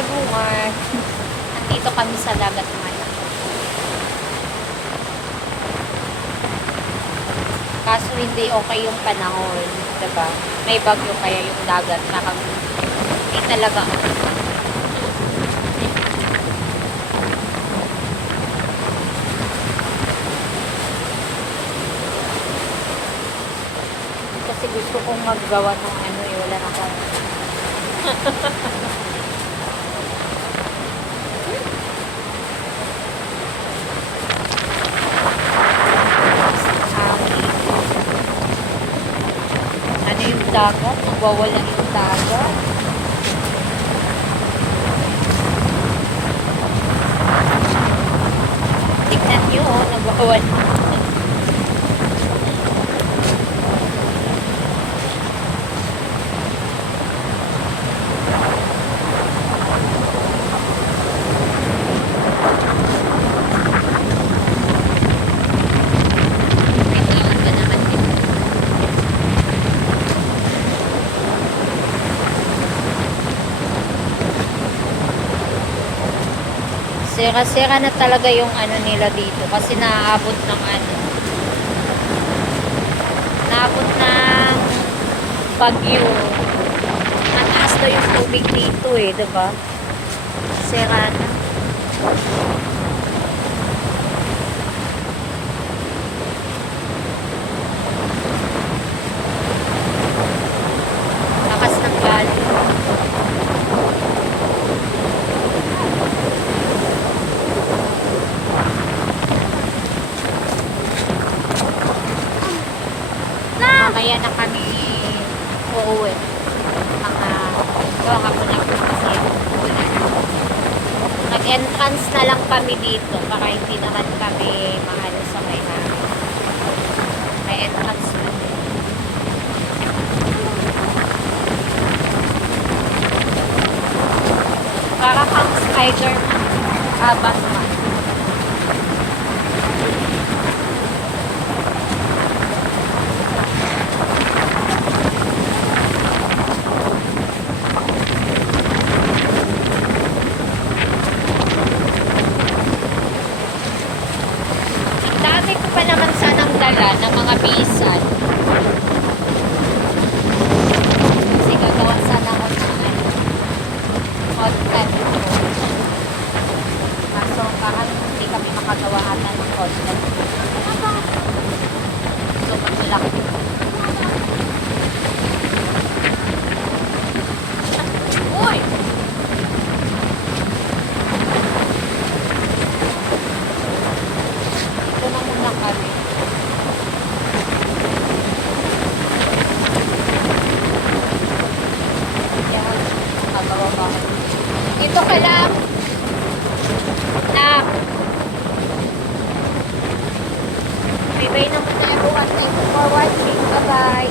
everyone! Nandito kami sa dagat ngayon. Kaso hindi okay yung panahon, diba? May bagyo kaya yung dagat, saka hindi talaga. Kasi gusto kong maggawa ng ano eh, wala na akong ano yung dagat, nagwawala yung dagat. Tignan nyo, oh, nagwawala. Sira-sira na talaga yung ano nila dito kasi naabot ng ano. Naabot ng bagyo. Mataas na yung tubig dito eh, 'di ba? Sira na. Lakas ng alon. Kaya na kami uuwi. Gawa ko na kasi nag-entrance na lang kami dito para hindi naman kami mahalo sa may may entrance na. Para kang Spider-Man. Batman. Ng mga bisan kasi gagawa sana ako ng content kaso parang hindi kami makagawa ata ng content so malaki uy ito na muna kami. Dito ka lang. Bye-bye naman na everyone. Thank you for watching. Bye-bye.